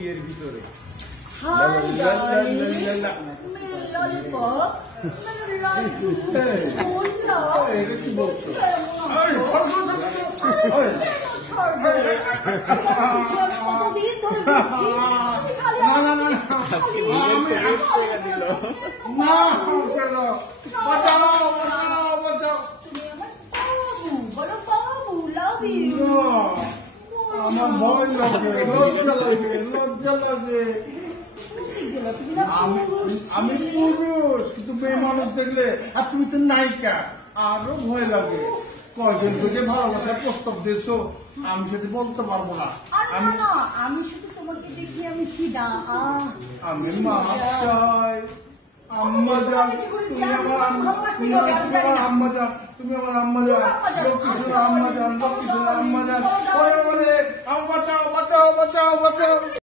এর ভিতরে কি বলছো? আমার ভয় লাগে, লজ্জা লাগে, লজ্জা লাগে। আমি পুরুষ, কিন্তু মেয়ে মানুষ দেখলে, আর তুমি তো নায়িকা, আরো ভয় লাগে। কয়জন তোকে ভালোবাসার প্রস্তাব দিয়েছো, আমি সেটা বলতে পারবো না। আমি শুধু তোমাকে দেখি আমি ফিদা। আমি মাপ চাই, আম্মা যান, তুমি আমার আম্মা, তুমি আমার আম্মা যান, তুমি আমার আম্মা যান, লক্ষ্মী সোনা আম্মা যান, লক্ষ্মী সোনা আম্মা যান। বাঁচাও, বাঁচাও, বাঁচাও, বাঁচাও।